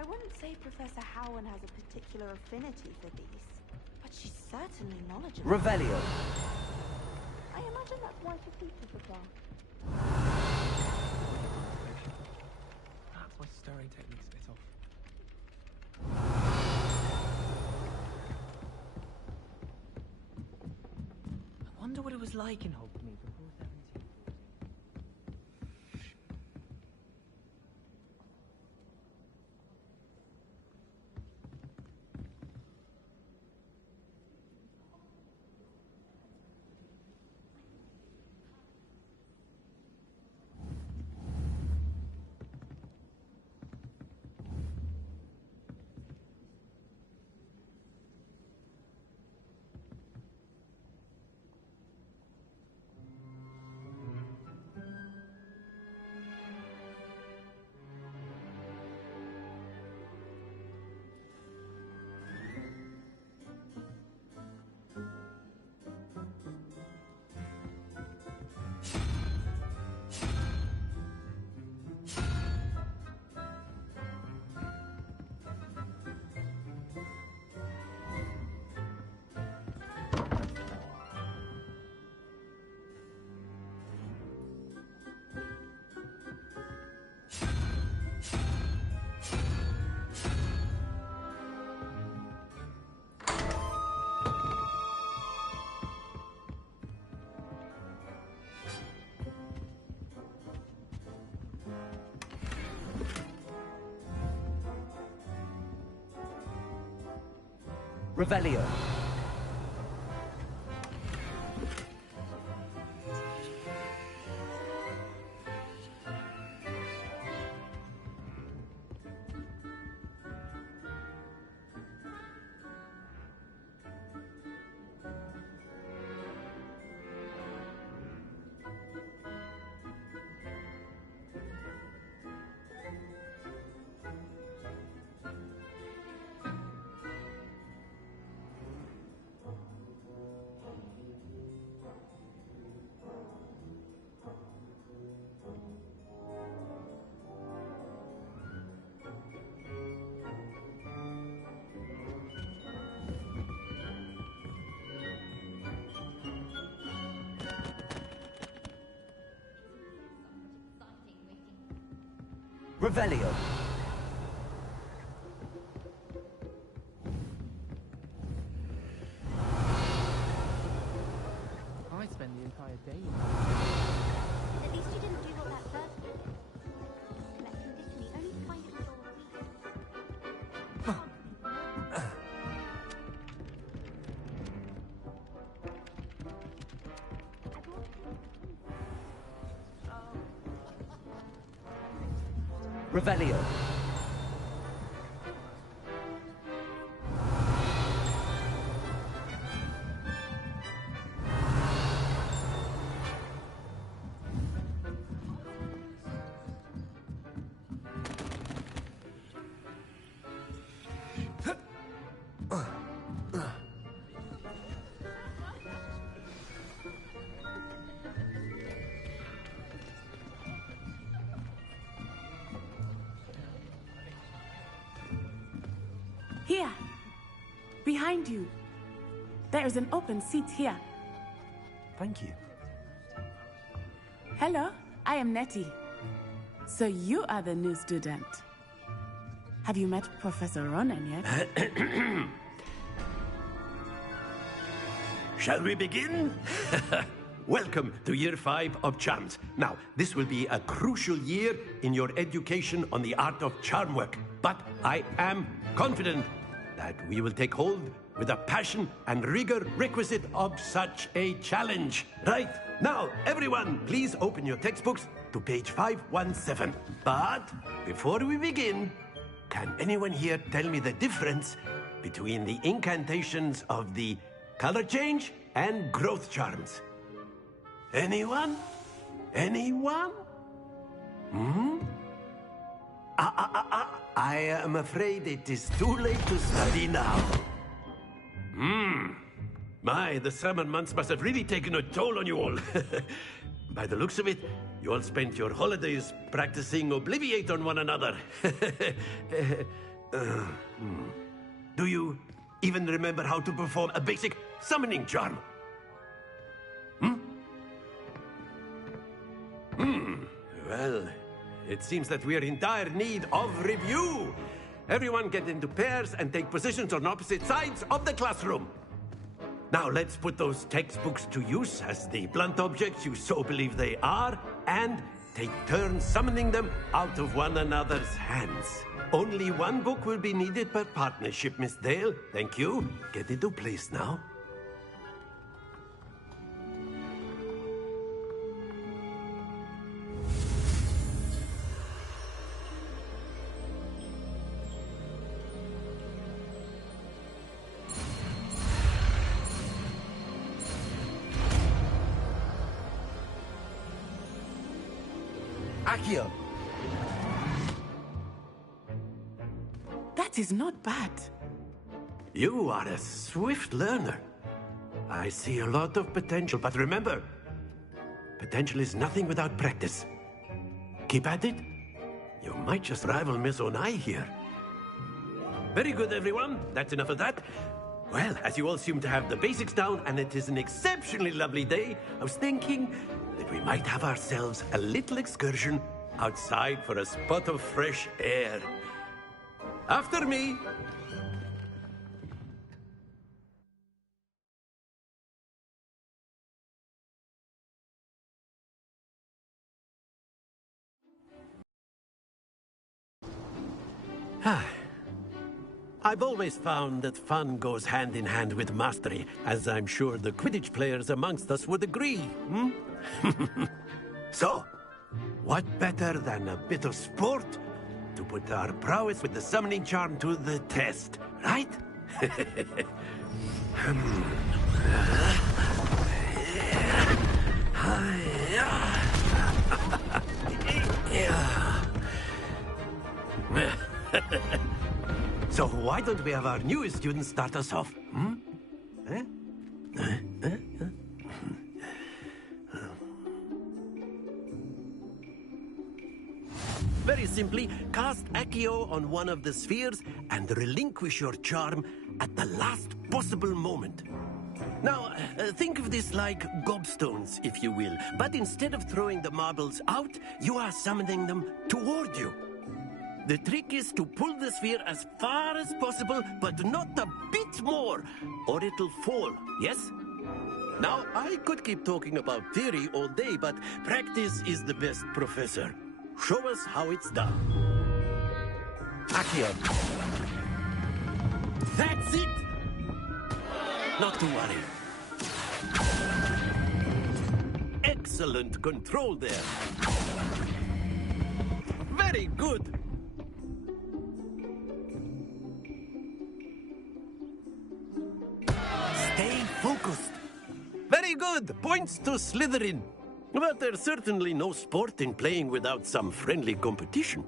I wouldn't say Professor Howard has a particular affinity for these, but she's certainly knowledgeable. Revelio. I imagine that's why she teaches the class. Perhaps my stirring technique's a bit off. I wonder what it was like in Hogsmeade before 1740. Revelio. Revelio. I spend the entire day. At least you didn't do what that first one did. Collecting Disney only to find it was all Revelio. Here, behind you. There is an open seat here. Thank you. Hello, I am Nettie. So you are the new student. Have you met Professor Ronan yet? Shall we begin? Welcome to Year 5 of Charms. Now, this will be a crucial year in your education on the art of charm work. But I am confident that we will take hold with the passion and rigor requisite of such a challenge. Right, now, everyone, please open your textbooks to page 517. But before we begin, can anyone here tell me the difference between the incantations of the color change and growth charms? Anyone? Anyone? I am afraid it is too late to study now. My, the summer months must have really taken a toll on you all. By the looks of it, you all spent your holidays practicing Obliviate on one another. Do you even remember how to perform a basic summoning charm? Well, it seems that we are in dire need of review. Everyone get into pairs and take positions on opposite sides of the classroom. Now let's put those textbooks to use as the blunt objects you so believe they are, and take turns summoning them out of one another's hands. Only one book will be needed per partnership, Miss Dale. Thank you. Get into place now. Accio! That is not bad. You are a swift learner. I see a lot of potential, but remember, potential is nothing without practice. Keep at it. You might just rival Miss Onai here. Very good, everyone. That's enough of that. Well, as you all seem to have the basics down, and it is an exceptionally lovely day, I was thinking that we might have ourselves a little excursion outside for a spot of fresh air. After me. I've always found that fun goes hand in hand with mastery, as I'm sure the Quidditch players amongst us would agree. So, what better than a bit of sport to put our prowess with the summoning charm to the test, right? So why don't we have our newest student start us off? Very simply, cast Accio on one of the spheres and relinquish your charm at the last possible moment. Now, think of this like gobstones, if you will. But instead of throwing the marbles out, you are summoning them toward you. The trick is to pull the sphere as far as possible, but not a bit more, or it'll fall, yes? Now, I could keep talking about theory all day, but practice is the best professor. Show us how it's done. Accio! That's it! Not to worry. Excellent control there. Very good. Stay focused. Very good. Points to Slytherin. But there's certainly no sport in playing without some friendly competition.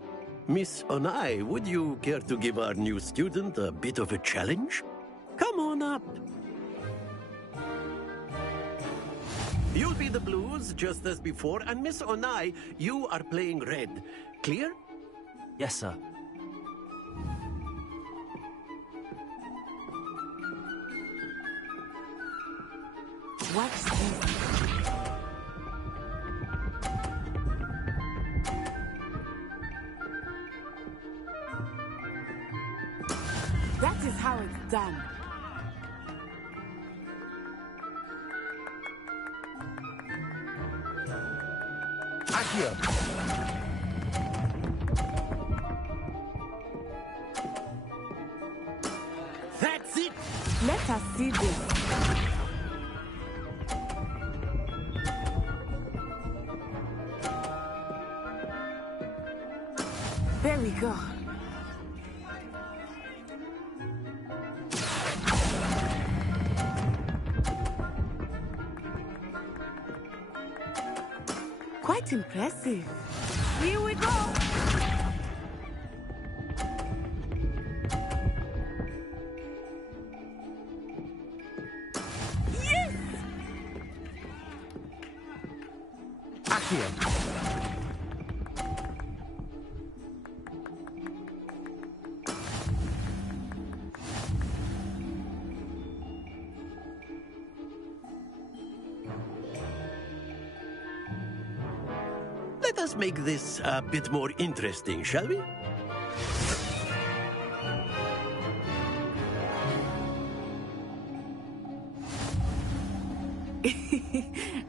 Miss Onai, would you care to give our new student a bit of a challenge? Come on up. You'll be the blues, just as before, and Miss Onai, you are playing red. Clear? Yes, sir. What's this? That is how it's done. Accio! That's it! Let us see this. There we go. Quite impressive. Here we go. Yes! Accio! us make this a bit more interesting, shall we?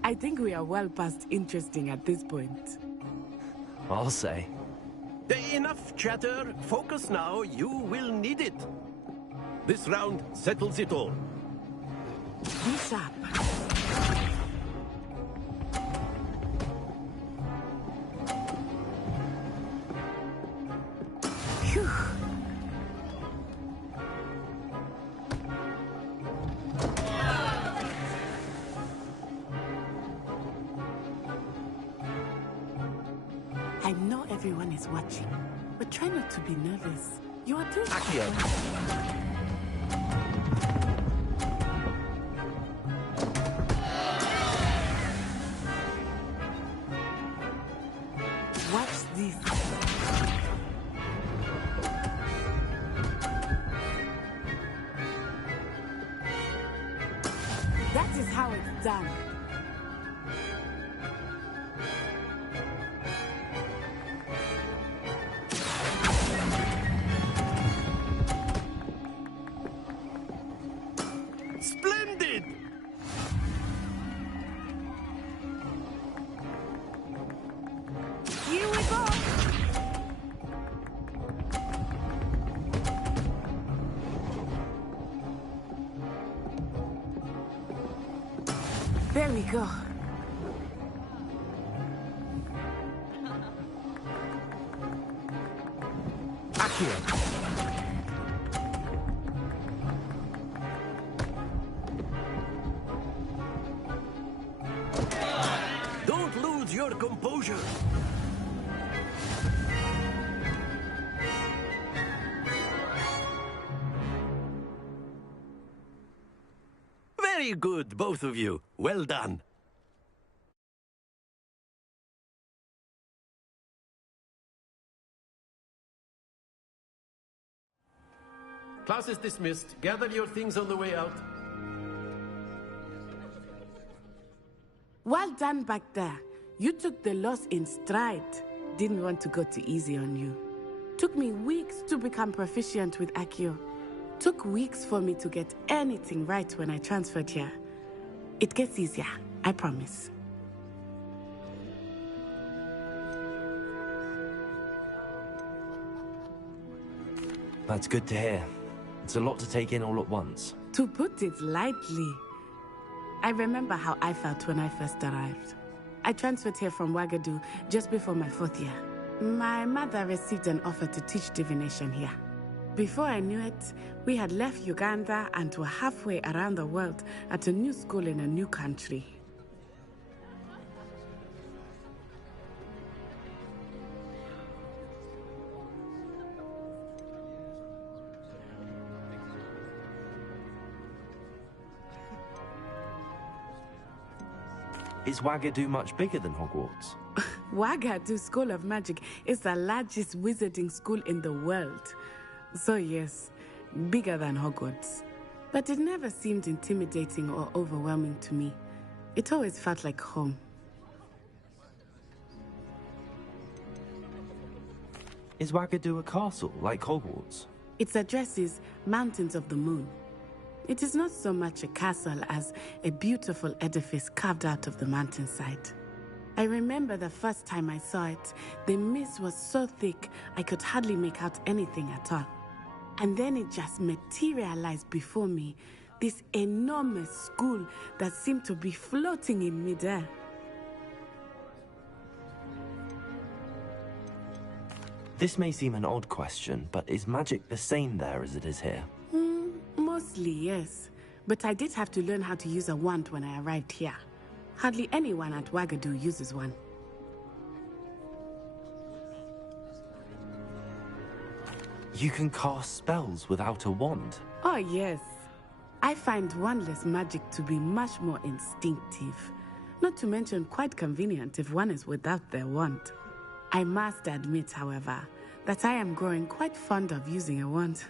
I think we are well past interesting at this point. I'll say. Enough chatter. Focus now. You will need it. This round settles it all. Be sharp. Phew. I know everyone is watching, but try not to be nervous. You are doing Accio. Watch this. That is how it's done. Splendid! Here we go. There we go. Accio. Don't lose your composure. Very good, both of you. Well done. Class is dismissed. Gather your things on the way out. Well done back there. You took the loss in stride. Didn't want to go too easy on you. Took me weeks to become proficient with Accio. Took weeks for me to get anything right when I transferred here. It gets easier, I promise. That's good to hear. It's a lot to take in all at once. To put it lightly, I remember how I felt when I first arrived. I transferred here from Wagadu just before my 4th year. My mother received an offer to teach divination here. Before I knew it, we had left Uganda and were halfway around the world at a new school in a new country. Is Wagadu much bigger than Hogwarts? Wagadu School of Magic is the largest wizarding school in the world. So yes, bigger than Hogwarts. But it never seemed intimidating or overwhelming to me. It always felt like home. Is Wagadu a castle like Hogwarts? Its address is Mountains of the Moon. It is not so much a castle as a beautiful edifice carved out of the mountainside. I remember the first time I saw it, the mist was so thick I could hardly make out anything at all. And then it just materialized before me, this enormous school that seemed to be floating in midair. This may seem an odd question, but is magic the same there as it is here? Mostly, yes. But I did have to learn how to use a wand when I arrived here. Hardly anyone at Wagadu uses one. You can cast spells without a wand? Oh, yes. I find wandless magic to be much more instinctive. Not to mention quite convenient if one is without their wand. I must admit, however, that I am growing quite fond of using a wand.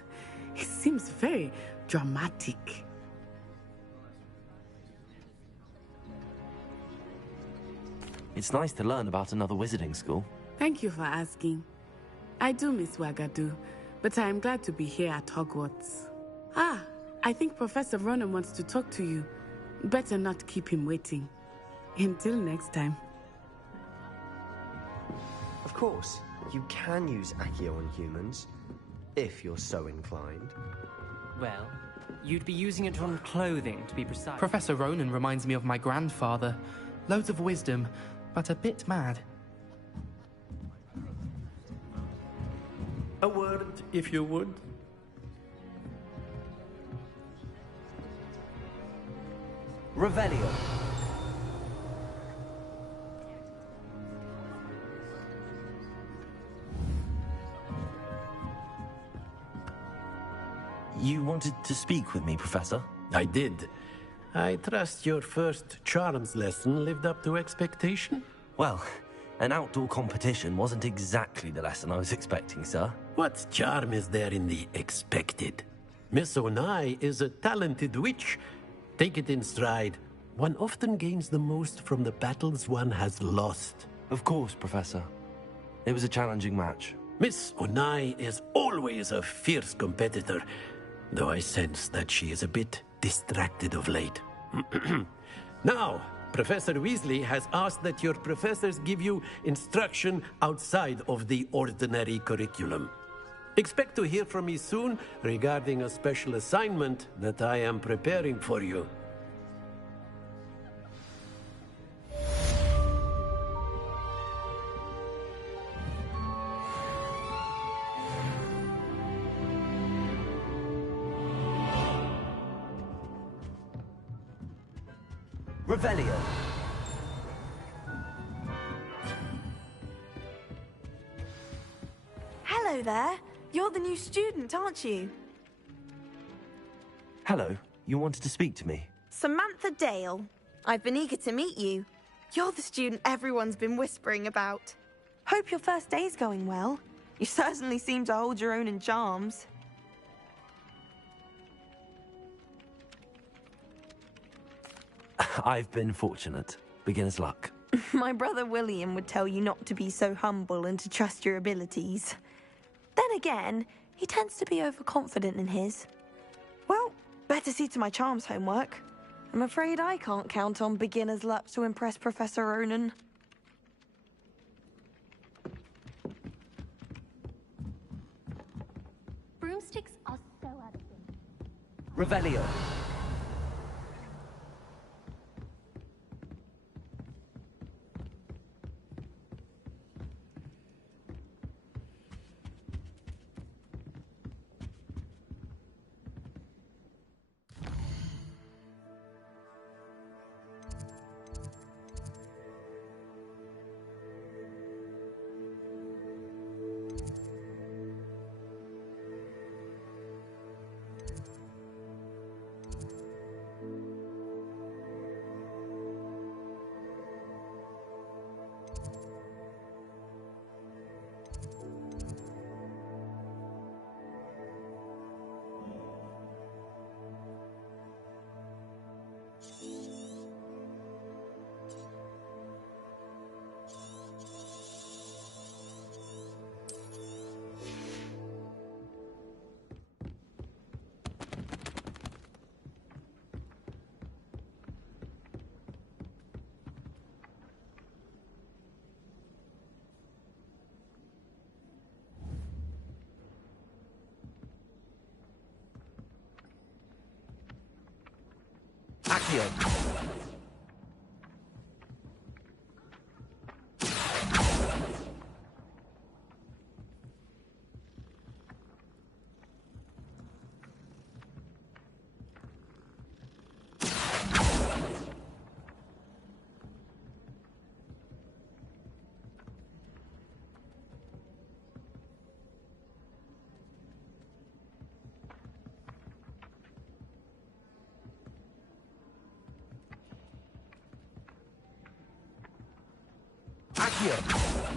It seems very dramatic. It's nice to learn about another wizarding school. Thank you for asking. I do miss Wagadu, but I am glad to be here at Hogwarts. Ah, I think Professor Ronan wants to talk to you. Better not keep him waiting. Until next time. Of course, you can use Accio on humans, if you're so inclined. Well, you'd be using it on clothing, to be precise. Professor Ronan reminds me of my grandfather. Loads of wisdom, but a bit mad. A word, if you would. Revelio. You wanted to speak with me, Professor? I did. I trust your first charms lesson lived up to expectation? Well, an outdoor competition wasn't exactly the lesson I was expecting, sir. What charm is there in the expected? Miss Onai is a talented witch. Take it in stride. One often gains the most from the battles one has lost. Of course, Professor. It was a challenging match. Miss Onai is always a fierce competitor, though I sense that she is a bit distracted of late. Now, Professor Weasley has asked that your professors give you instruction outside of the ordinary curriculum. Expect to hear from me soon regarding a special assignment that I am preparing for you. Revelio. Hello there. You're the new student, aren't you? Hello. You wanted to speak to me? Samantha Dale. I've been eager to meet you. You're the student everyone's been whispering about. Hope your first day's going well. You certainly seem to hold your own in charms. I've been fortunate. Beginner's luck. My brother William would tell you not to be so humble and to trust your abilities. Then again, he tends to be overconfident in his. Well, better see to my charms homework. I'm afraid I can't count on beginner's luck to impress Professor Ronan. Broomsticks are so out of sync. Revelio. Accio. Accio.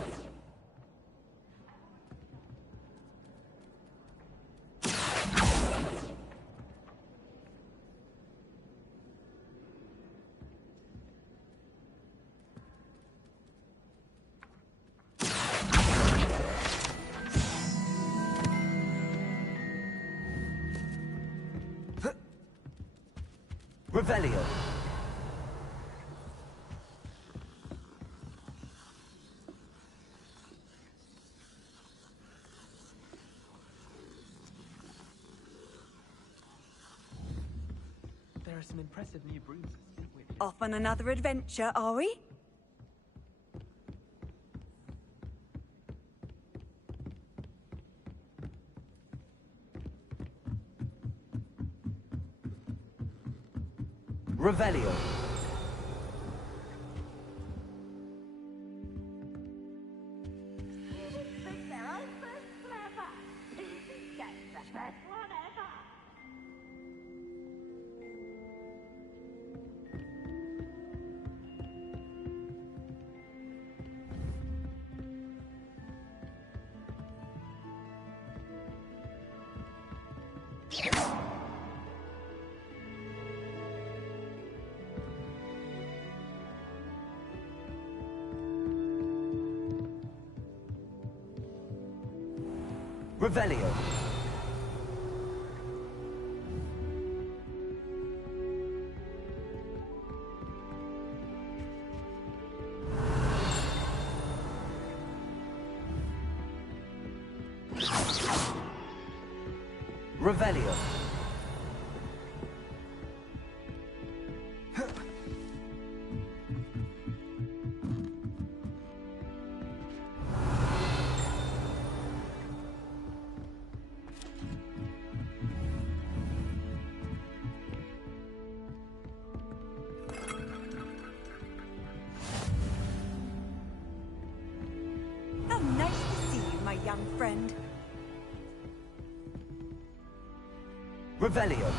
Revelio. There are some impressive new bruises. Off on another adventure, are we? Revelio. Revelio. Revelio. How nice to see you, my young friend. Revelio.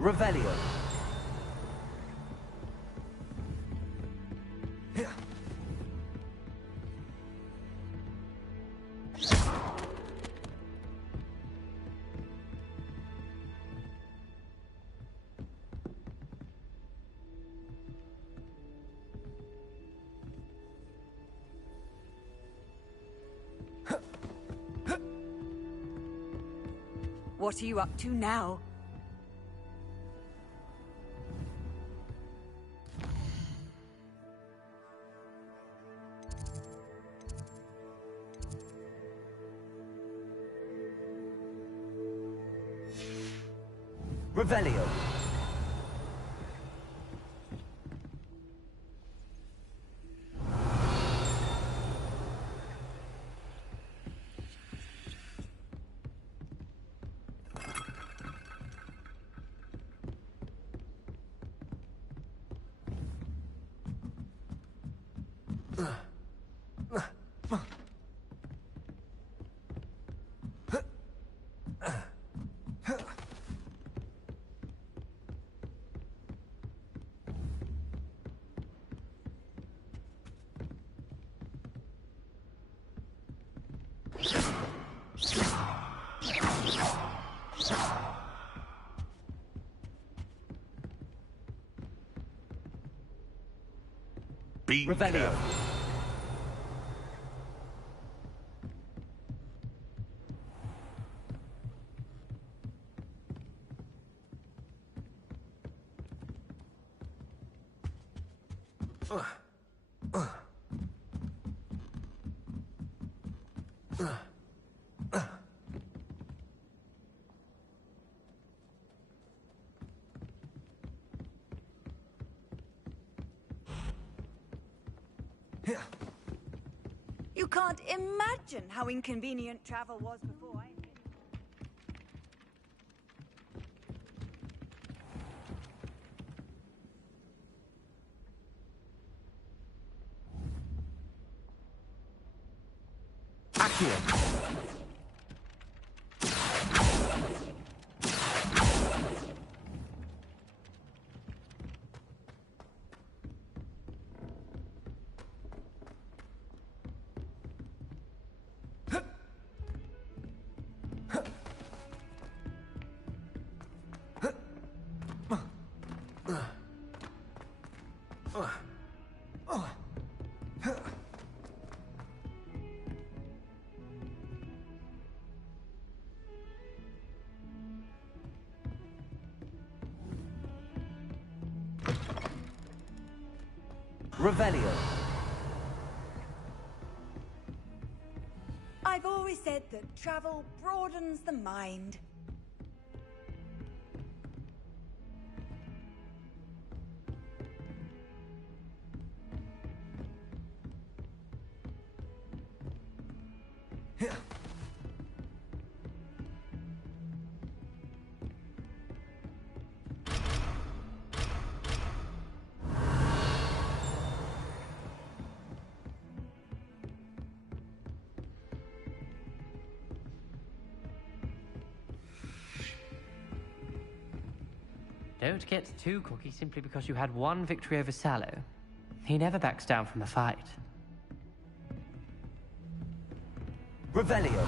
Revelio. What are you up to now? Revelio. Be Revelio. careful. You can't imagine how inconvenient travel was before I... Revelio. I've always said that travel broadens the mind. Don't get too cocky simply because you had one victory over Sallow. He never backs down from a fight. Revelio.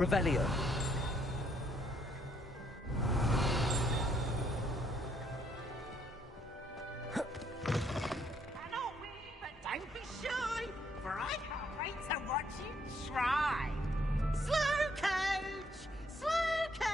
Revelio. Cannot win, but don't be shy, for I can't wait to watch you try. Slow coach! Slow coach!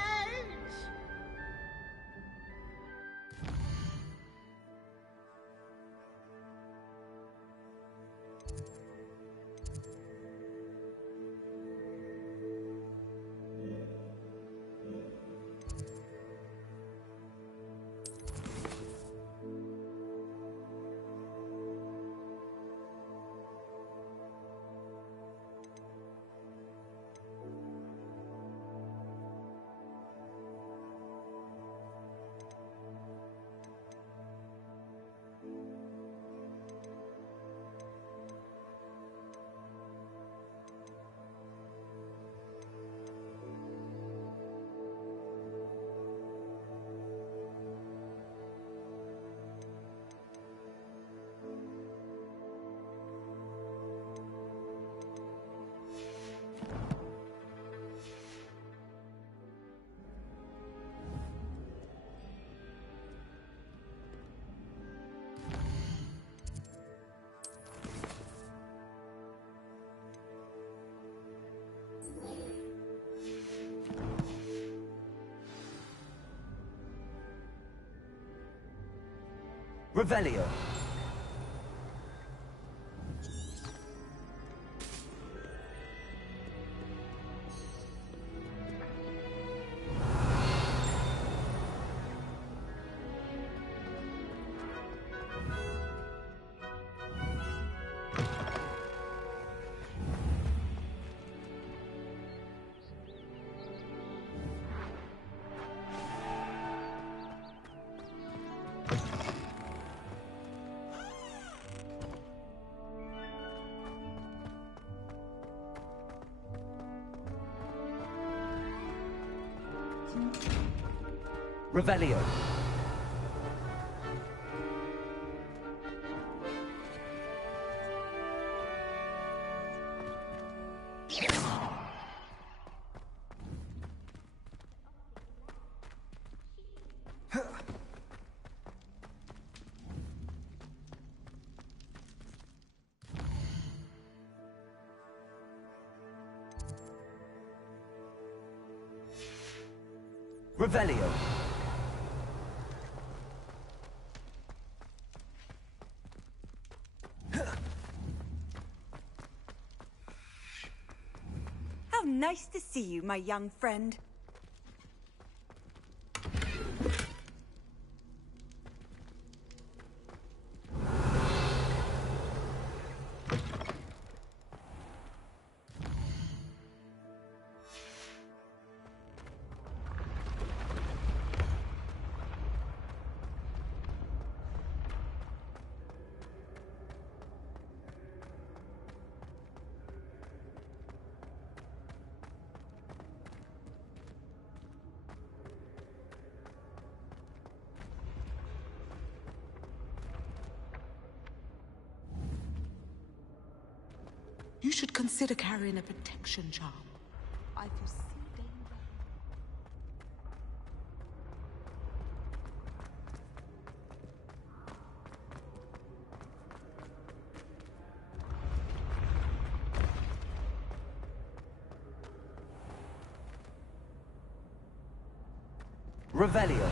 Revelio. Revelio. Revelio. How nice to see you, my young friend. You should consider carrying a protection charm. I foresee danger. Revelio.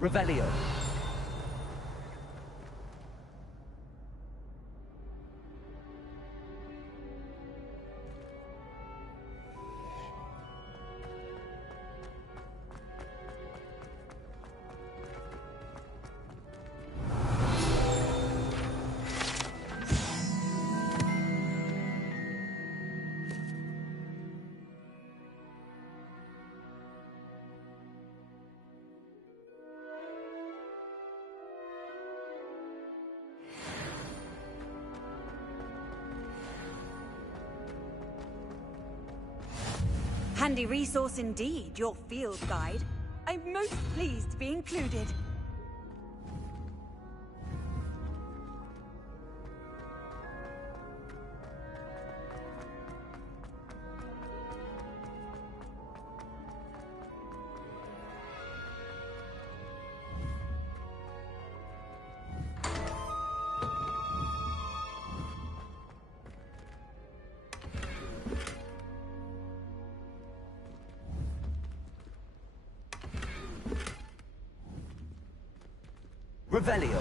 Revelio. Handy resource indeed, your field guide. I'm most pleased to be included. Revelio.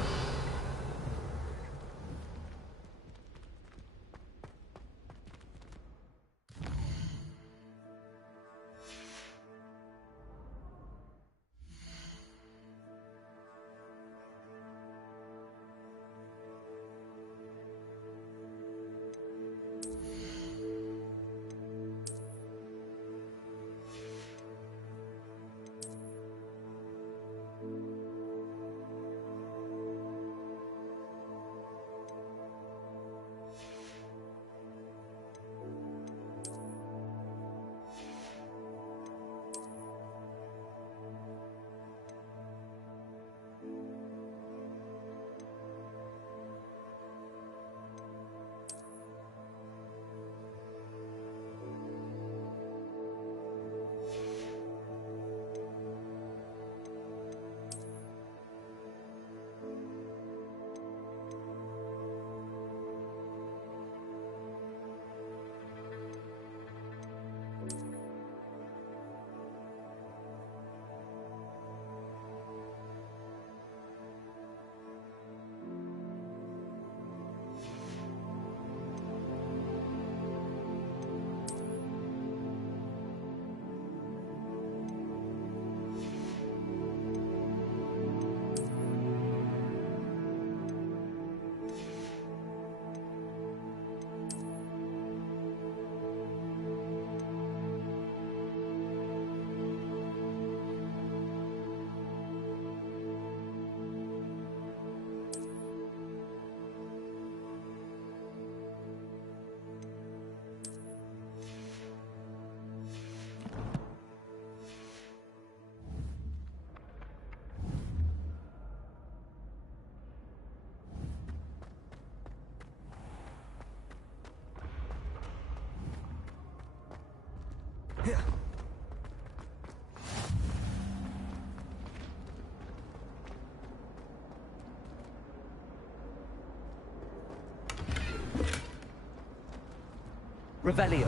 Revelio.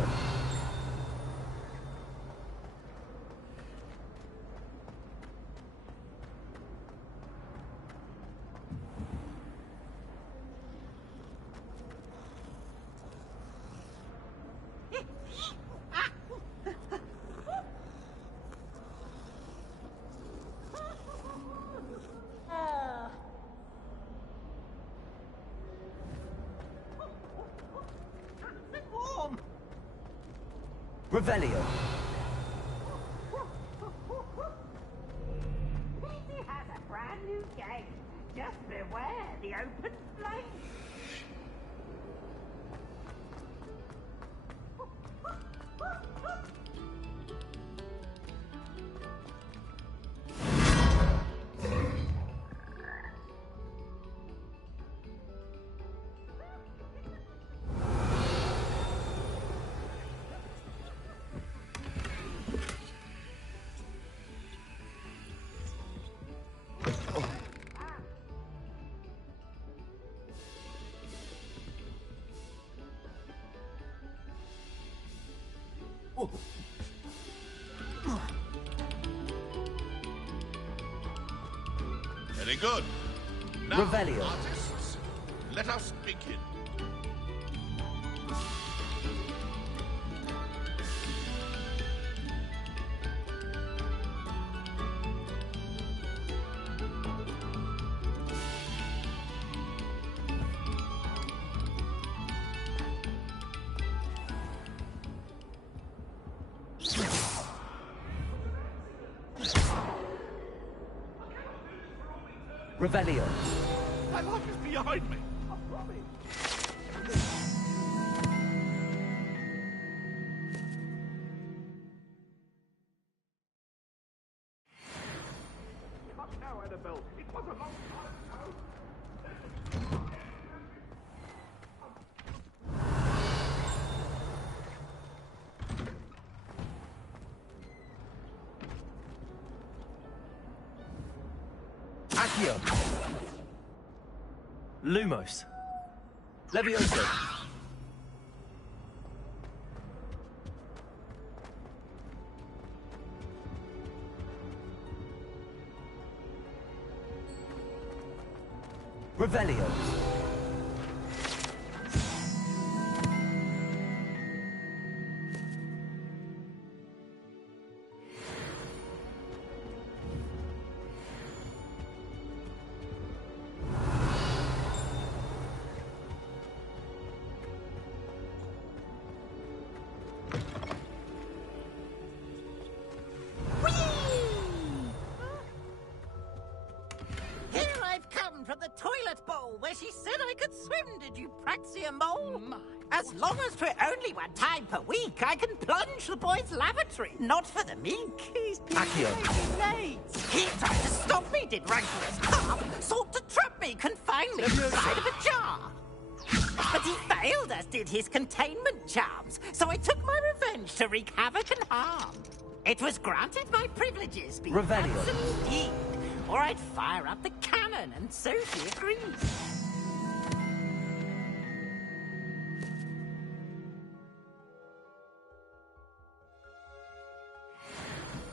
Revelio. He has a brand new game. Just beware the open flame. Very good. Now, Revelio. artists, let us begin. Revelio. My life is behind me. You must know, Annabelle, it was a long time ago. Accio. Lumos. Levioso. Revelio. Here I've come from the toilet bowl where she said I could swim, did you praxia mole? As long as 'twere only one time per week, I can plunge the boy's lavatory, not for the meek. He's Accio. late. He tried to stop me, did rancorous carp, sought to trap me, confine me inside of a jar. But he failed, as did his containment charms, so I took my revenge to wreak havoc and harm. It was granted my privileges be Revelio. handsome indeed, or I'd fire up the cannon, and so she agreed.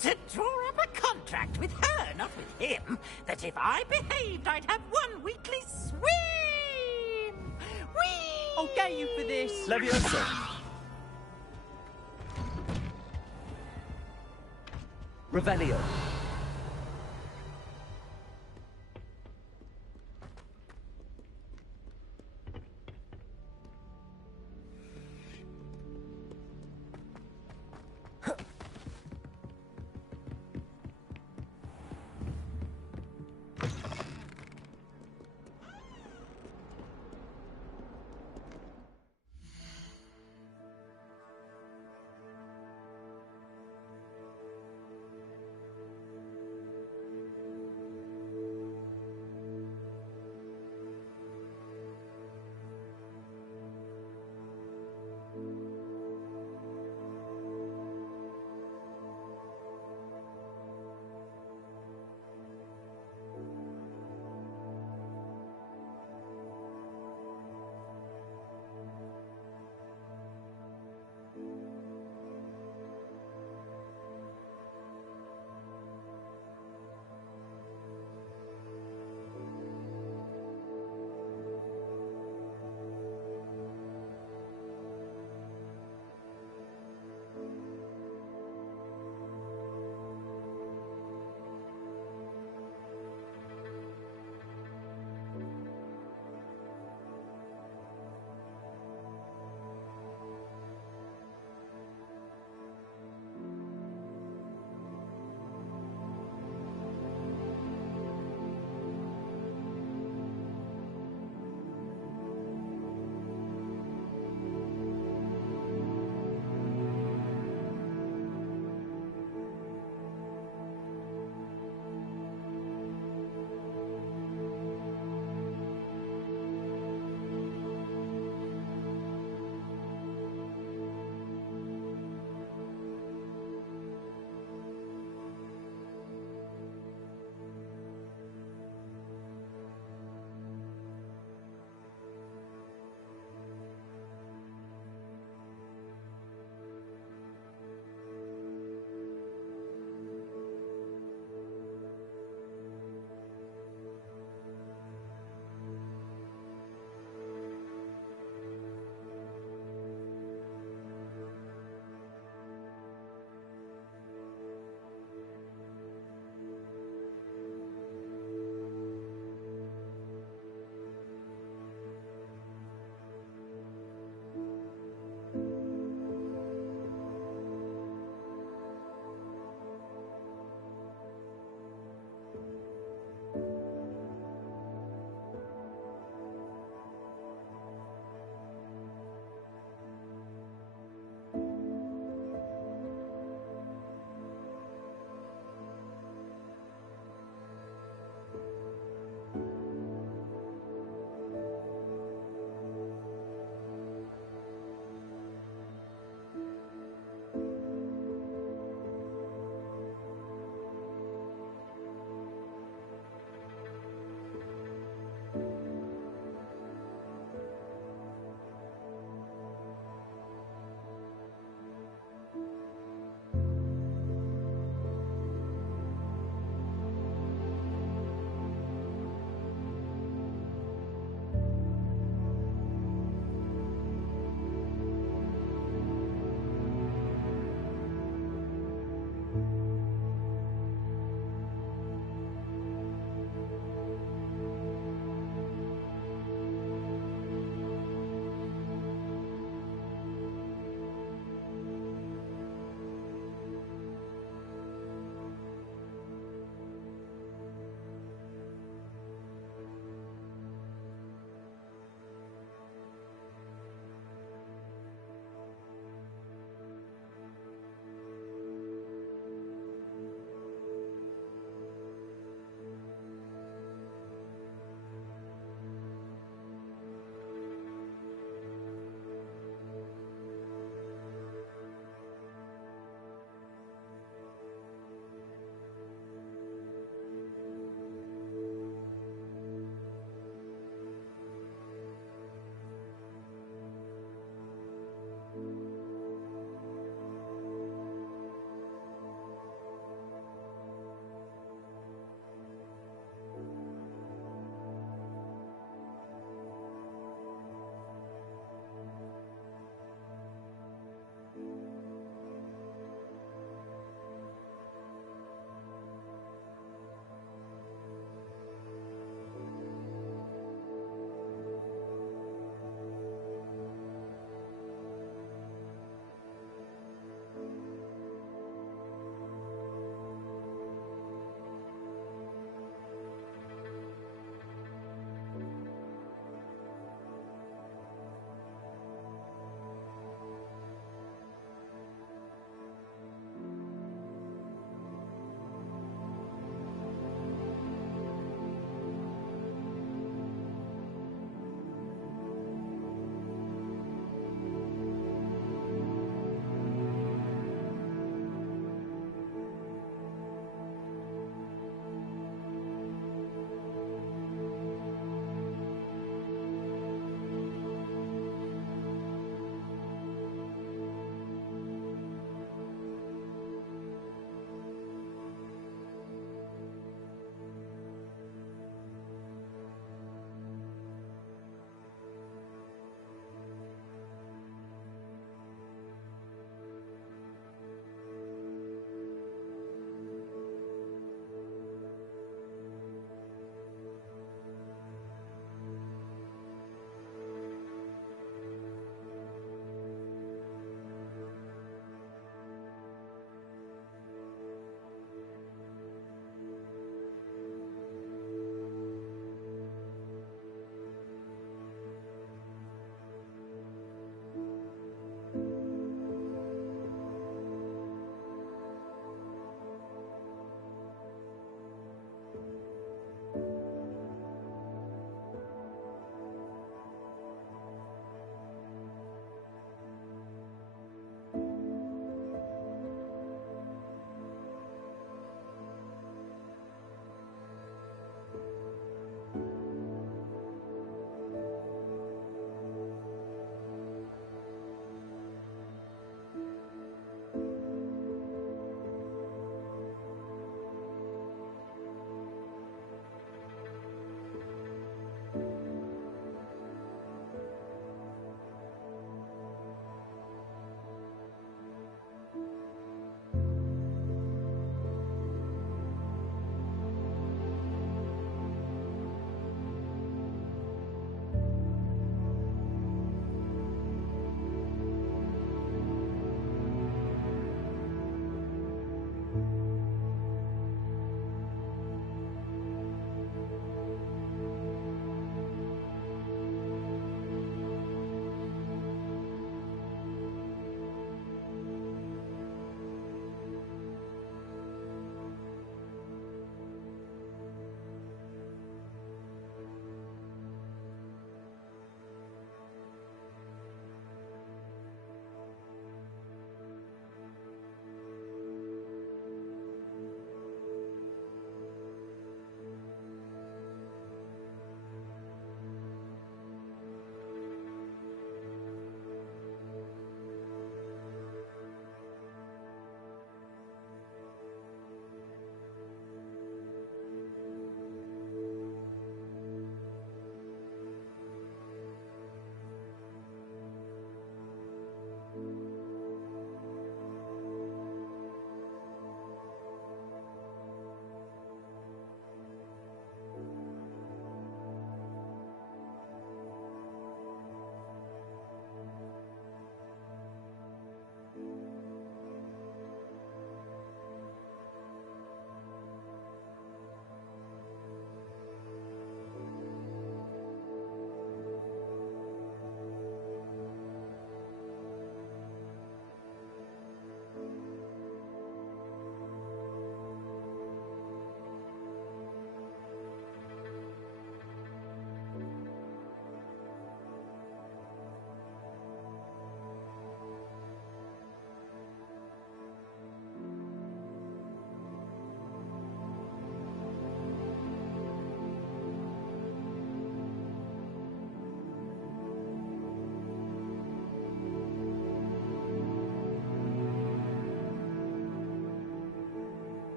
To draw up a contract with her, not with him, that if I behaved, I'd have one weekly swim. Whee! I'll get you for this. Levioso. Revelio.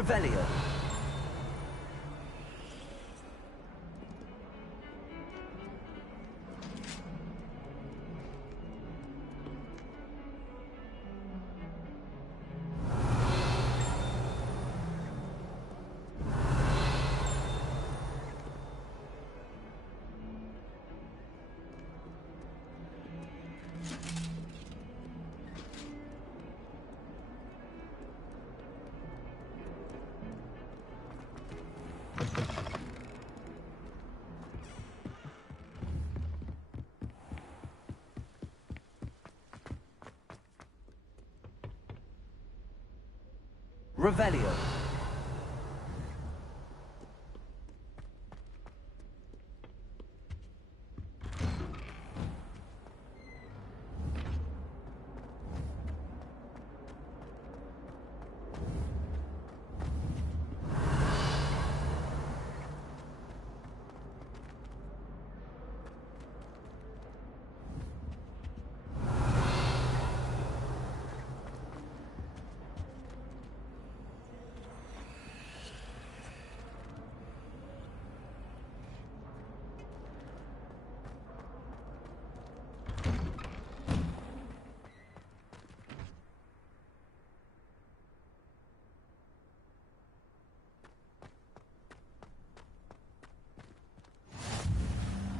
Revelio. Revelio.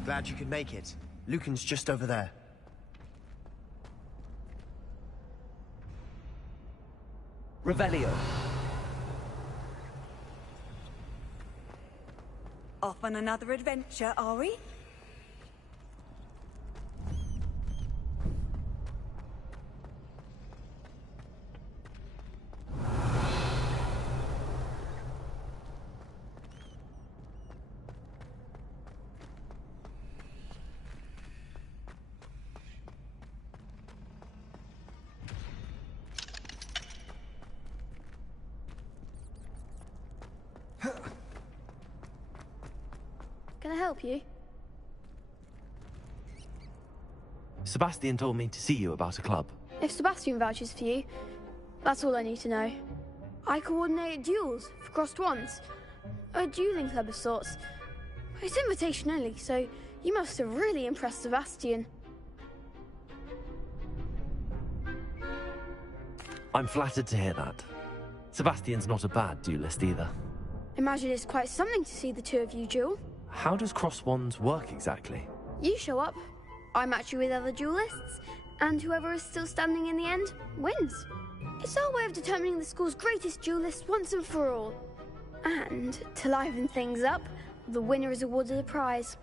Glad you could make it. Lucan's just over there. Revelio. Off on another adventure, are we? Can I help you? Sebastian told me to see you about a club. If Sebastian vouches for you, that's all I need to know. I coordinate duels for crossed wands. A dueling club of sorts. It's invitation only, so you must have really impressed Sebastian. I'm flattered to hear that. Sebastian's not a bad duelist either. Imagine it's quite something to see the two of you duel. How does cross wands work exactly? You show up, I match you with other duelists, and whoever is still standing in the end wins. It's our way of determining the school's greatest duelist once and for all. And to liven things up, the winner is awarded a prize.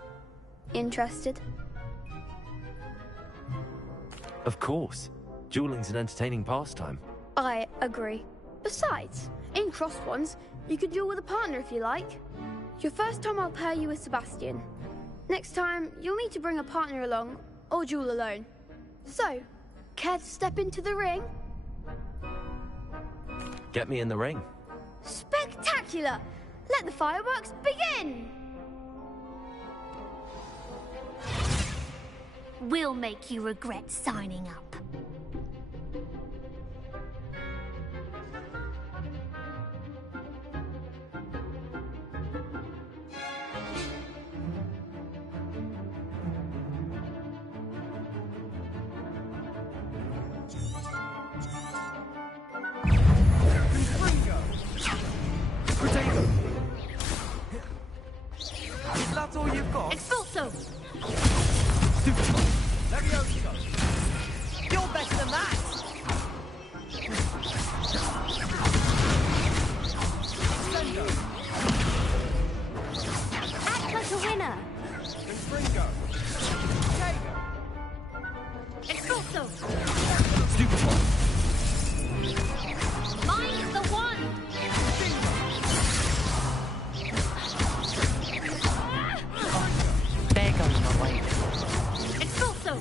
Interested? Of course. Dueling's an entertaining pastime. I agree. Besides, in crossed wands, you can duel with a partner if you like. Your first time I'll pair you with Sebastian. Next time, you'll need to bring a partner along, or duel alone. So, care to step into the ring? Get me in the ring. Spectacular! Let the fireworks begin! We'll make you regret signing up. Is that all you've got? Expulso! You're better than that! Act like a winner! Expulso! Mind the one! There goes my way. Expulso!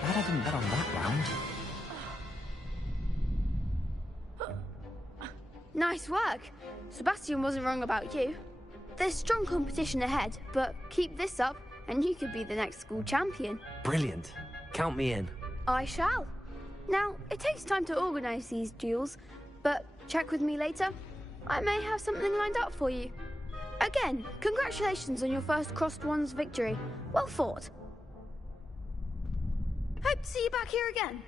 Glad I didn't bet on that round. Nice work. Sebastian wasn't wrong about you. There's strong competition ahead, but keep this up and you could be the next school champion. Brilliant. Count me in. I shall. Now, it takes time to organize these duels, but check with me later. I may have something lined up for you. Again, congratulations on your first Crossed Wands victory. Well fought. Hope to see you back here again.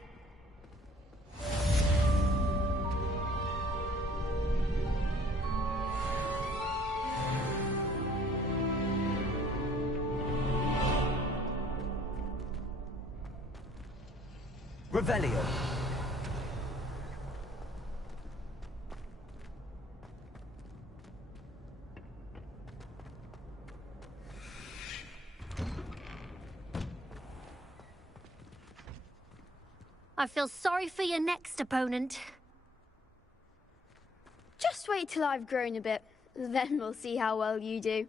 Revelio. I feel sorry for your next opponent. Just wait till I've grown a bit, then we'll see how well you do.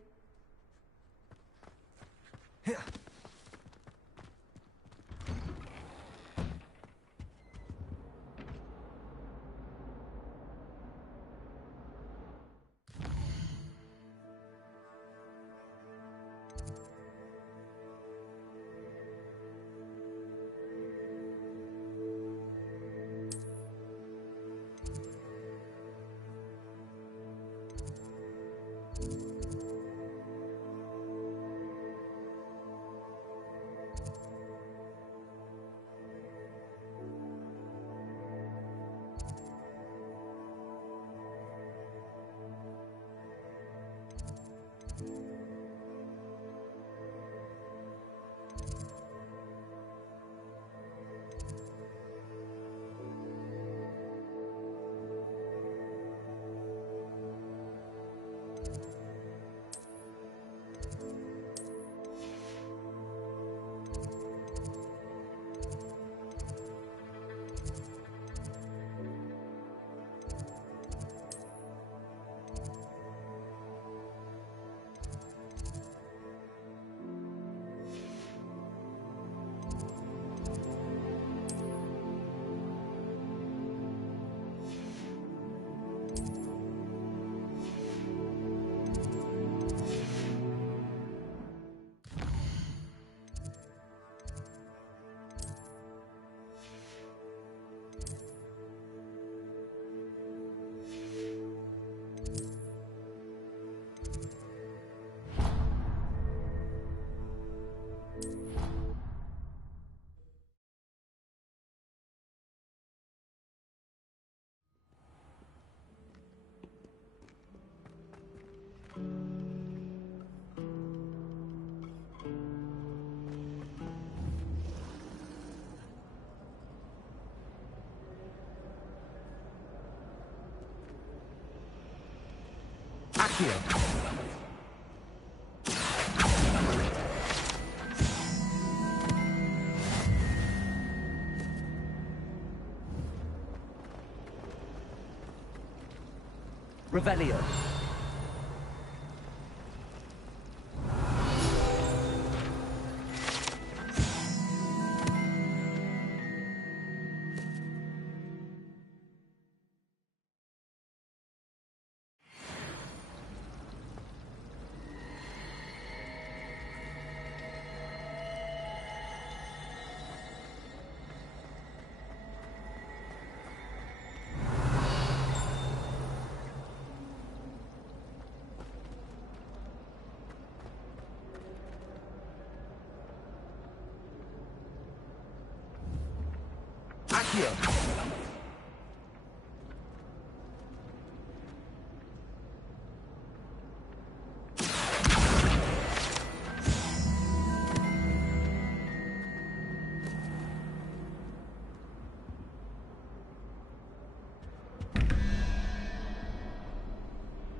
Accio. Revelio. Accio.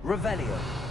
Revelio.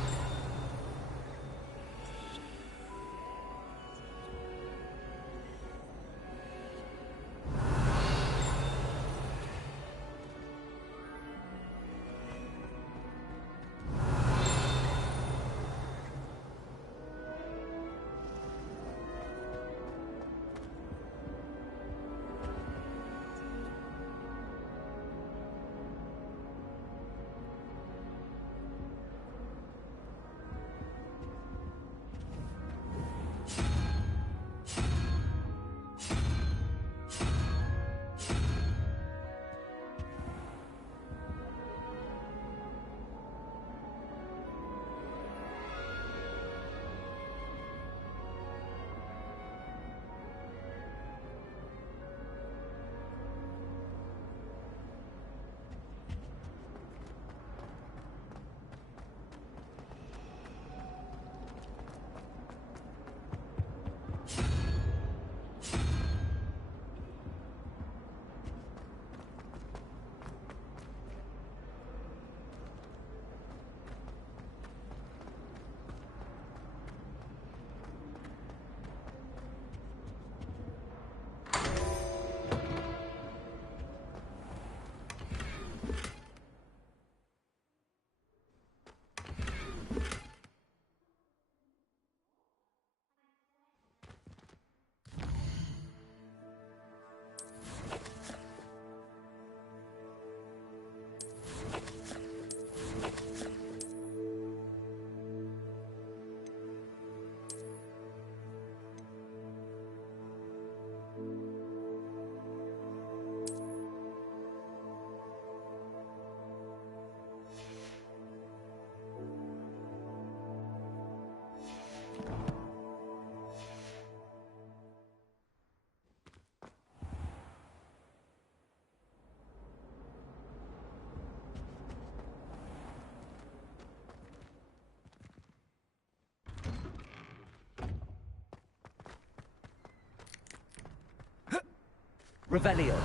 Revelio.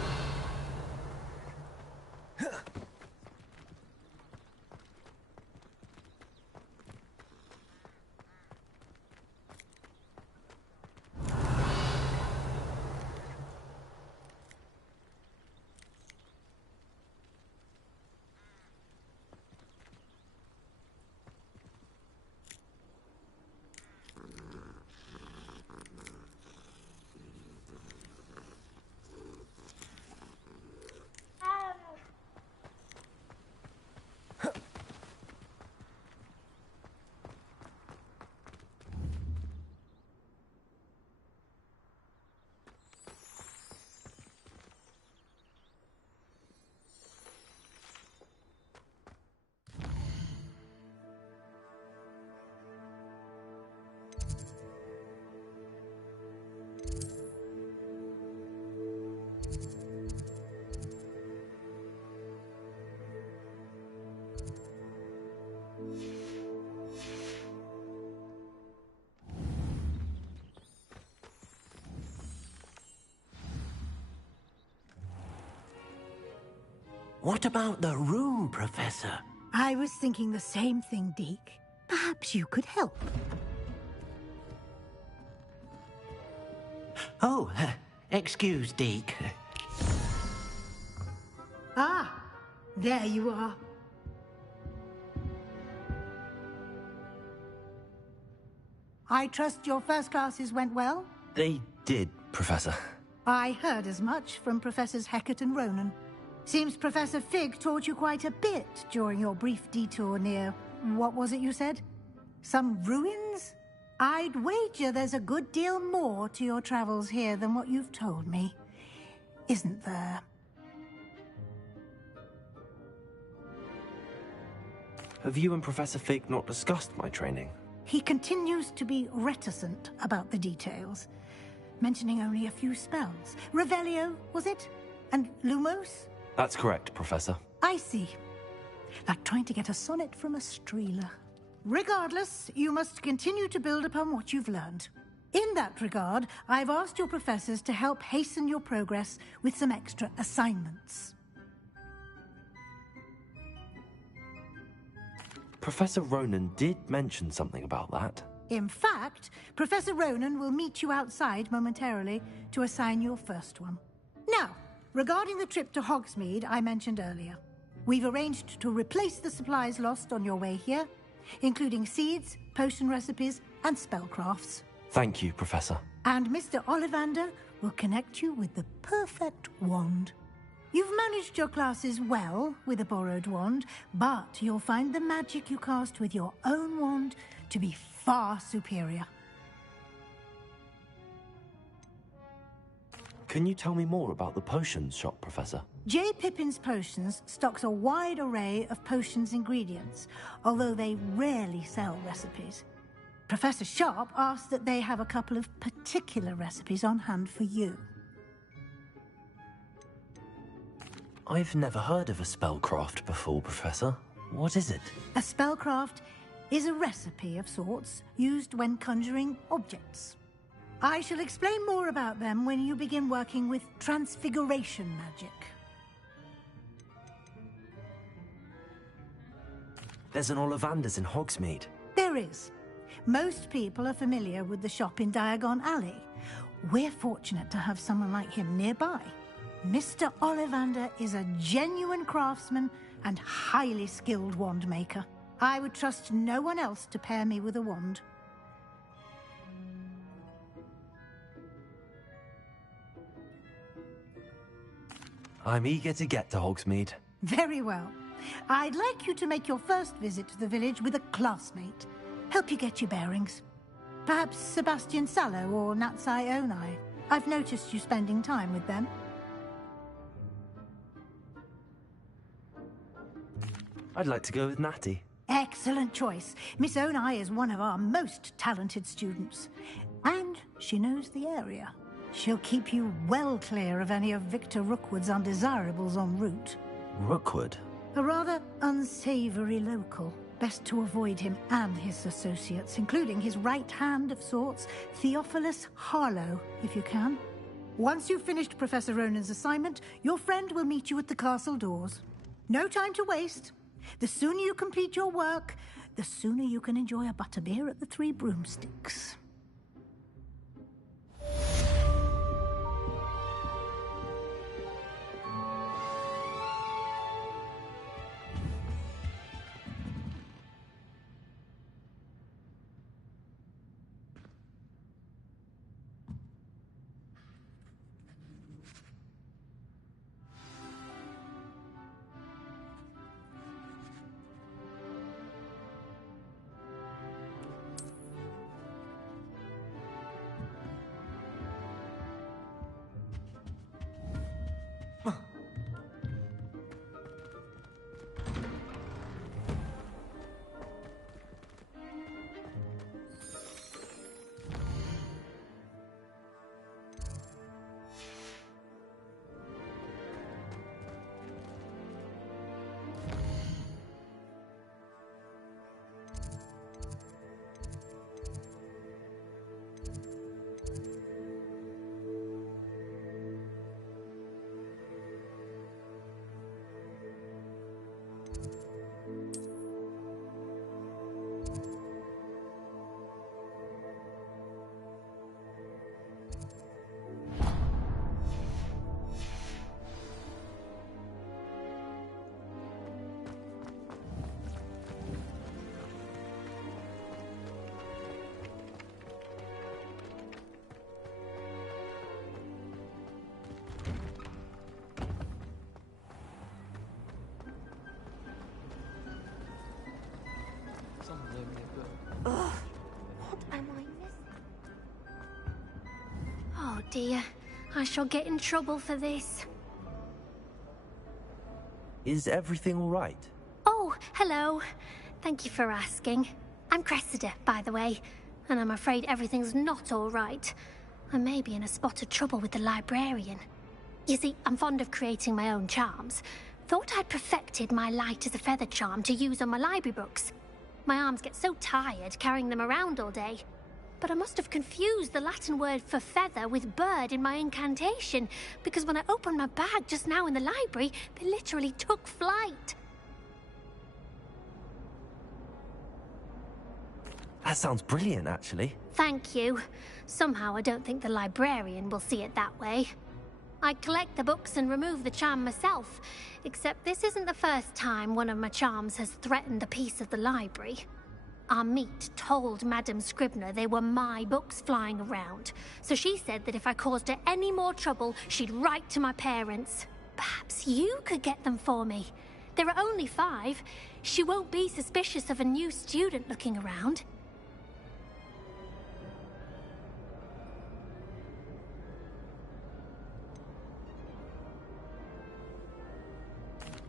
What about the room, Professor? I was thinking the same thing, Deke. Perhaps you could help. Oh, excuse, Deke. Ah, there you are. I trust your first classes went well? They did, Professor. I heard as much from Professors Hecat and Ronan. Seems Professor Fig taught you quite a bit during your brief detour near... what was it you said? Some ruins? I'd wager there's a good deal more to your travels here than what you've told me. Isn't there? Have you and Professor Fig not discussed my training? He continues to be reticent about the details, mentioning only a few spells. Revelio, was it? And Lumos? That's correct, Professor. I see. Like trying to get a sonnet from a streeler. Regardless, you must continue to build upon what you've learned. In that regard, I've asked your professors to help hasten your progress with some extra assignments. Professor Ronan did mention something about that. In fact, Professor Ronan will meet you outside momentarily to assign your first one. Now, regarding the trip to Hogsmeade I mentioned earlier, we've arranged to replace the supplies lost on your way here, including seeds, potion recipes, and spellcrafts. Thank you, Professor. And Mr. Ollivander will connect you with the perfect wand. You've managed your classes well with a borrowed wand, but you'll find the magic you cast with your own wand to be far superior. Can you tell me more about the potions shop, Professor? J. Pippin's Potions stocks a wide array of potions ingredients, although they rarely sell recipes. Professor Sharp asked that they have a couple of particular recipes on hand for you. I've never heard of a spellcraft before, Professor. What is it? A spellcraft is a recipe of sorts used when conjuring objects. I shall explain more about them when you begin working with transfiguration magic. There's an Ollivander's in Hogsmeade. There is. Most people are familiar with the shop in Diagon Alley. We're fortunate to have someone like him nearby. Mr. Ollivander is a genuine craftsman and highly skilled wand maker. I would trust no one else to pair me with a wand. I'm eager to get to Hogsmeade. Very well. I'd like you to make your first visit to the village with a classmate. Help you get your bearings. Perhaps Sebastian Sallow or Natsai Onai. I've noticed you spending time with them. I'd like to go with Natty. Excellent choice. Miss Onai is one of our most talented students. And she knows the area. She'll keep you well clear of any of Victor Rookwood's undesirables en route. Rookwood? A rather unsavory local. Best to avoid him and his associates, including his right hand of sorts, Theophilus Harlow, if you can. Once you've finished Professor Ronan's assignment, your friend will meet you at the castle doors. No time to waste. The sooner you complete your work, the sooner you can enjoy a butterbeer at the Three Broomsticks. Ugh, what am I missing? Oh dear, I shall get in trouble for this. Is everything all right? Oh, hello. Thank you for asking. I'm Cressida, by the way, and I'm afraid everything's not all right. I may be in a spot of trouble with the librarian. You see, I'm fond of creating my own charms. Thought I'd perfected my light as a feather charm to use on my library books. My arms get so tired carrying them around all day. But I must have confused the Latin word for feather with bird in my incantation, because when I opened my bag just now in the library, they literally took flight. That sounds brilliant, actually. Thank you. Somehow I don't think the librarian will see it that way. I collect the books and remove the charm myself, except this isn't the first time one of my charms has threatened the peace of the library. Our meet told Madame Scribner they were my books flying around, so she said that if I caused her any more trouble, she'd write to my parents. Perhaps you could get them for me. There are only 5. She won't be suspicious of a new student looking around.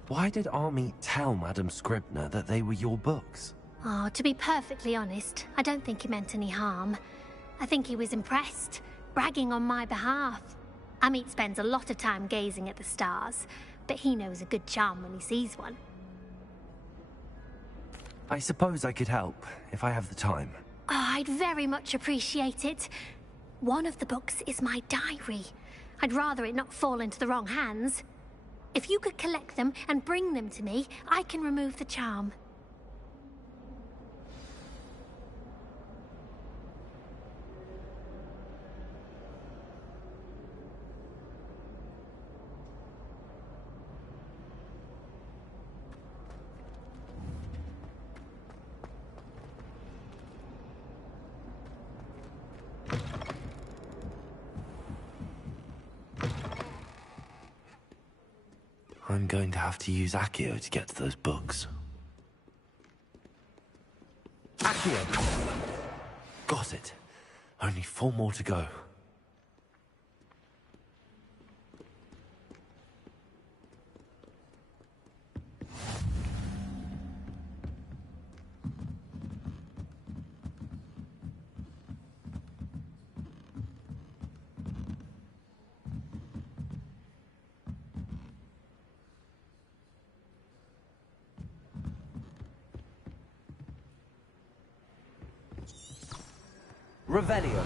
Why did Army tell Madame Scribner that they were your books? Oh, to be perfectly honest, I don't think he meant any harm. I think he was impressed, bragging on my behalf. Amit spends a lot of time gazing at the stars, but he knows a good charm when he sees one. I suppose I could help, if I have the time. Oh, I'd very much appreciate it. One of the books is my diary. I'd rather it not fall into the wrong hands. If you could collect them and bring them to me, I can remove the charm. I'm going to have to use Accio to get to those books. Accio! Got it. Only 4 more to go. Revelio.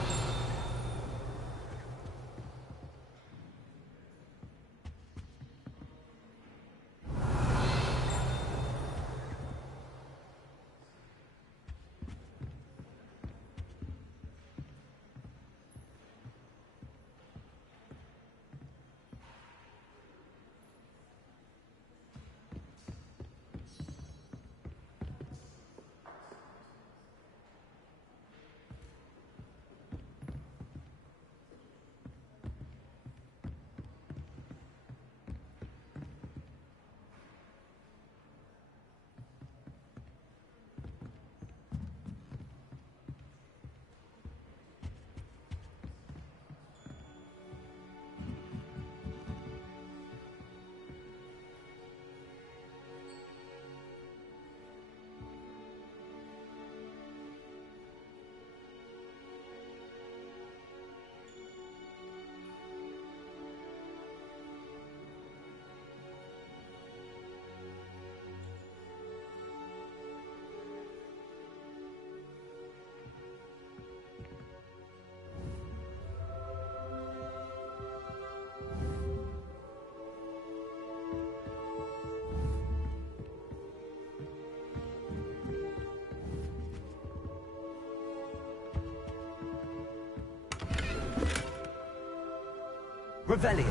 Revelio.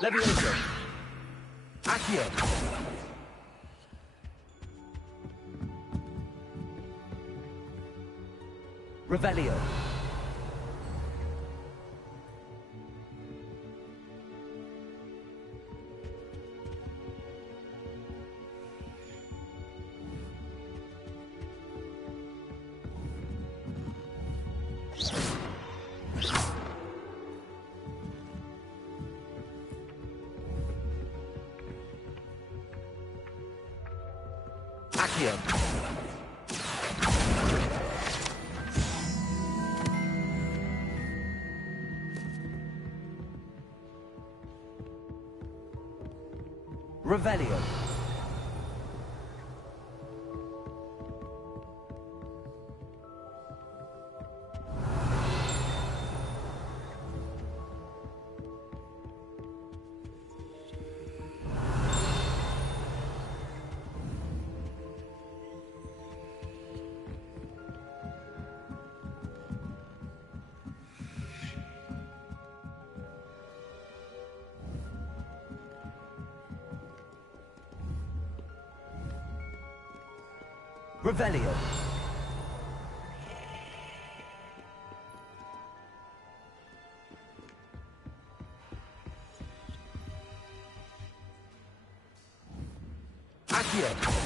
Levioso. Accio. Revelio. Accio. Revelio. Revelio. Accio.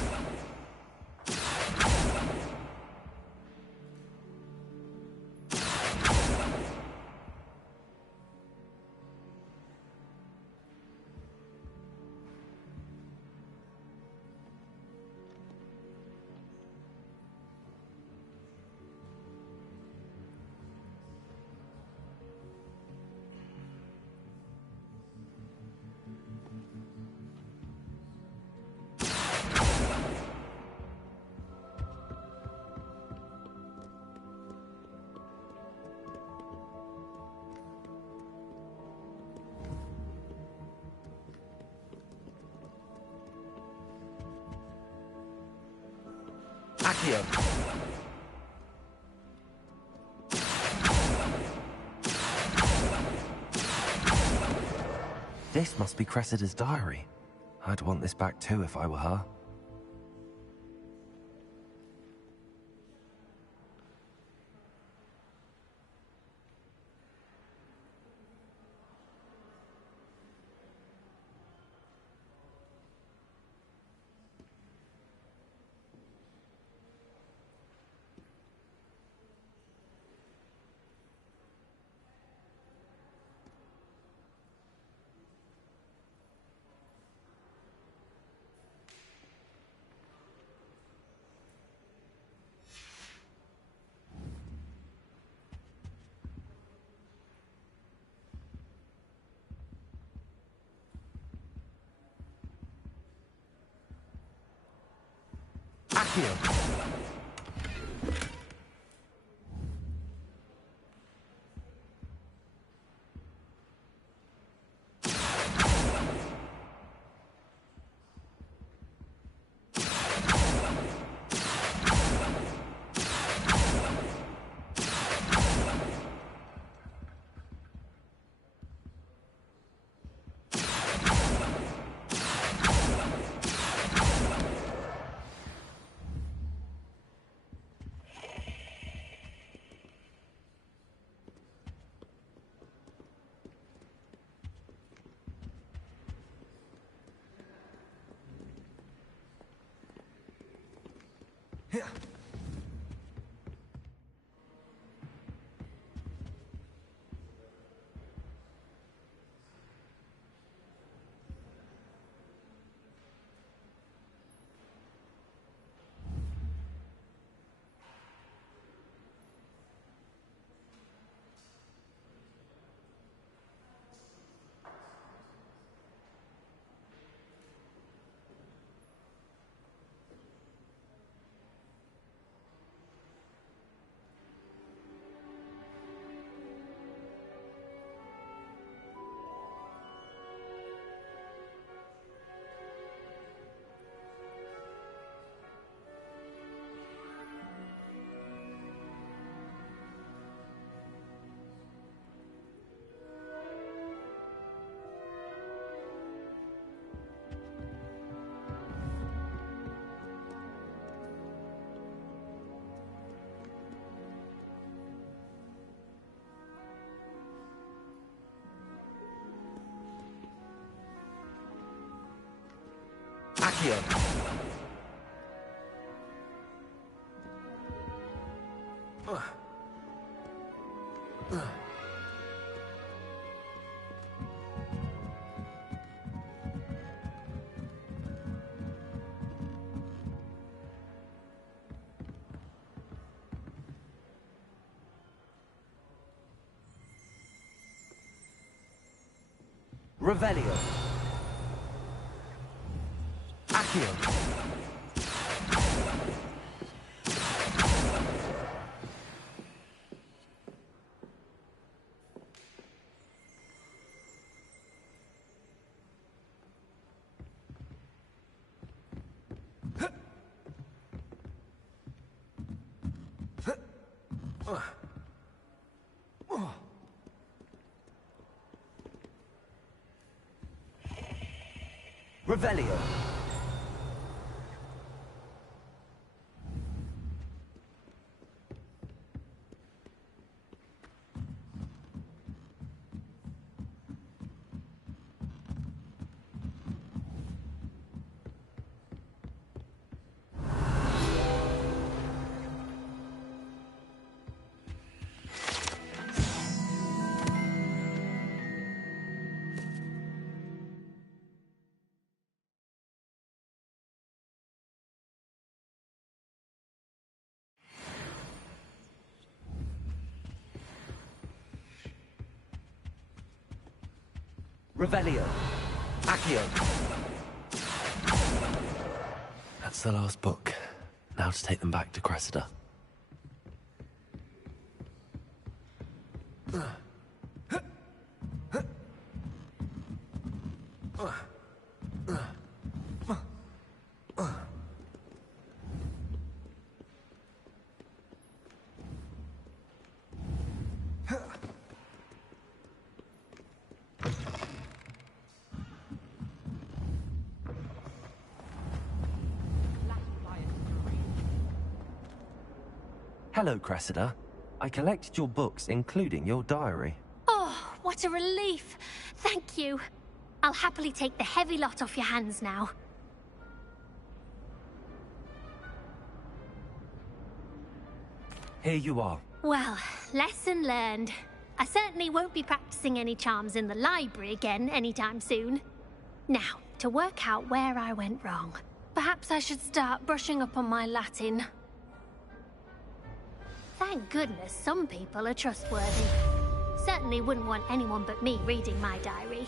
Accio. This must be Cressida's diary. I'd want this back too if I were her. Accio. Accio. Revelio. Accio. Revelio. Revelio. Accio. That's the last book. Now to take them back to Cressida. Hello, Cressida. I collected your books, including your diary. Oh, what a relief. Thank you. I'll happily take the heavy lot off your hands now. Here you are. Well, lesson learned. I certainly won't be practicing any charms in the library again anytime soon. Now, to work out where I went wrong. Perhaps I should start brushing up on my Latin. Thank goodness some people are trustworthy. Certainly wouldn't want anyone but me reading my diary.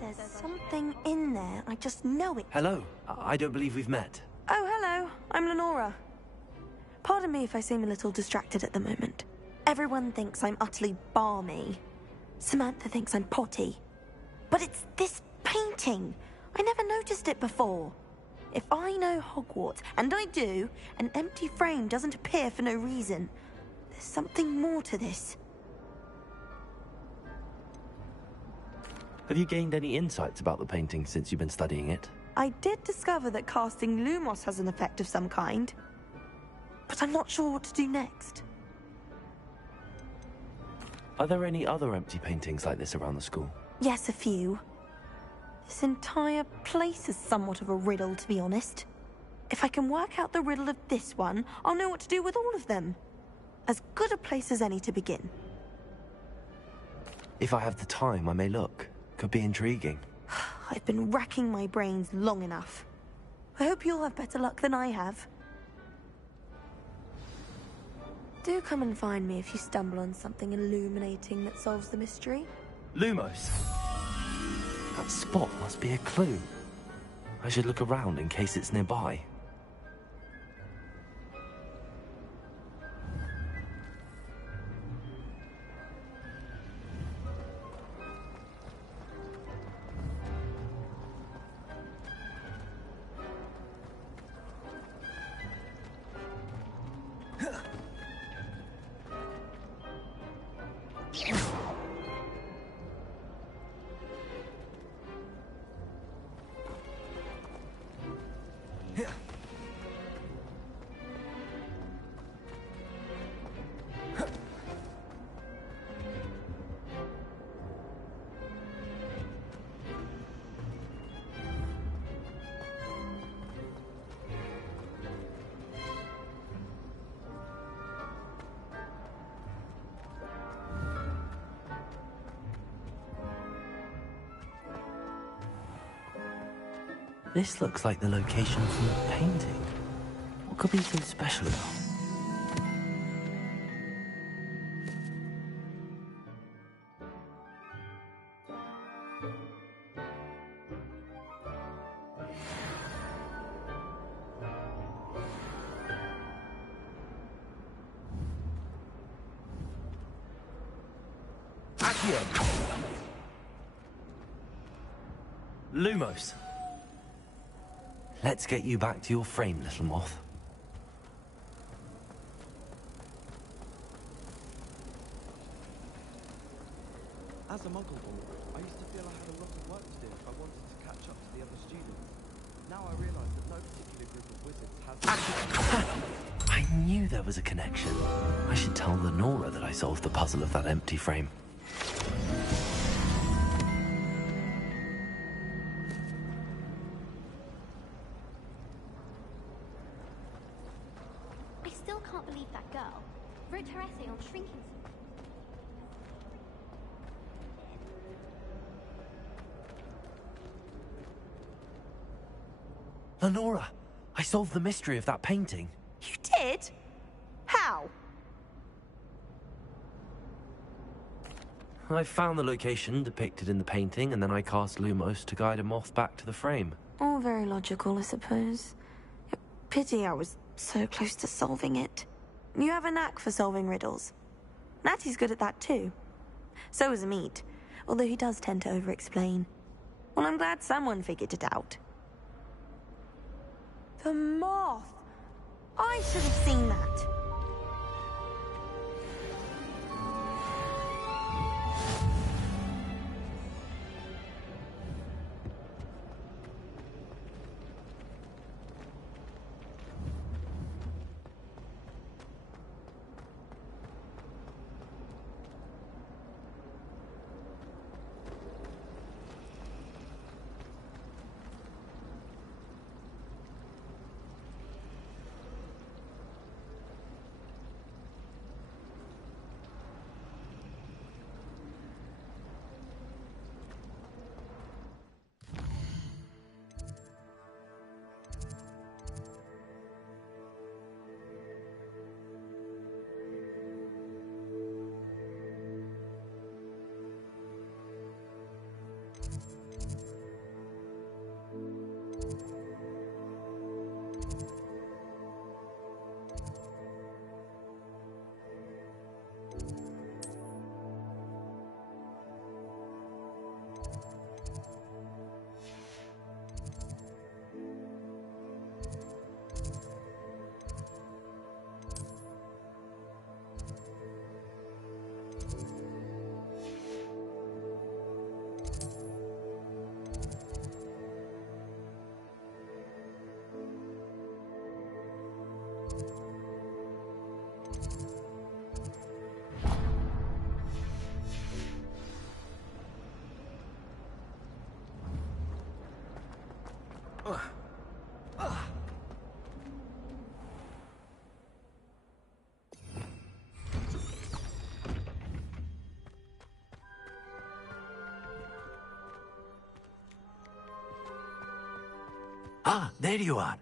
There's something in there. I just know it. Hello. I don't believe we've met. Oh, hello. I'm Lenora. Pardon me if I seem a little distracted at the moment. Everyone thinks I'm utterly balmy. Samantha thinks I'm potty. But it's this painting. I never noticed it before. If I know Hogwarts, and I do, an empty frame doesn't appear for no reason. There's something more to this. Have you gained any insights about the painting since you've been studying it? I did discover that casting Lumos has an effect of some kind. But I'm not sure what to do next. Are there any other empty paintings like this around the school? Yes, a few. This entire place is somewhat of a riddle, to be honest. If I can work out the riddle of this one, I'll know what to do with all of them. As good a place as any to begin. If I have the time, I may look. Could be intriguing. I've been racking my brains long enough. I hope you'll have better luck than I have. Do come and find me if you stumble on something illuminating that solves the mystery. Lumos! That spot must be a clue. I should look around in case it's nearby. This looks like the location from the painting. What could be so special about it? Accio! Lumos! Let's get you back to your frame, little moth. As a Muggle, I used to feel I had a lot of work to do if I wanted to catch up to the other students. Now I realise that no particular group of wizards has... I knew there was a connection. I should tell Lenora that I solved the puzzle of that empty frame. I still can't believe that girl wrote her essay on shrinking. Lenora, I solved the mystery of that painting. You did? How? I found the location depicted in the painting, and then I cast Lumos to guide a moth back to the frame. All very logical, I suppose. Pity I was so close to solving it. You have a knack for solving riddles. Natty's good at that too. So is Amit, although he does tend to over-explain. Well, I'm glad someone figured it out. The moth! I should have seen that. Ah, there you are.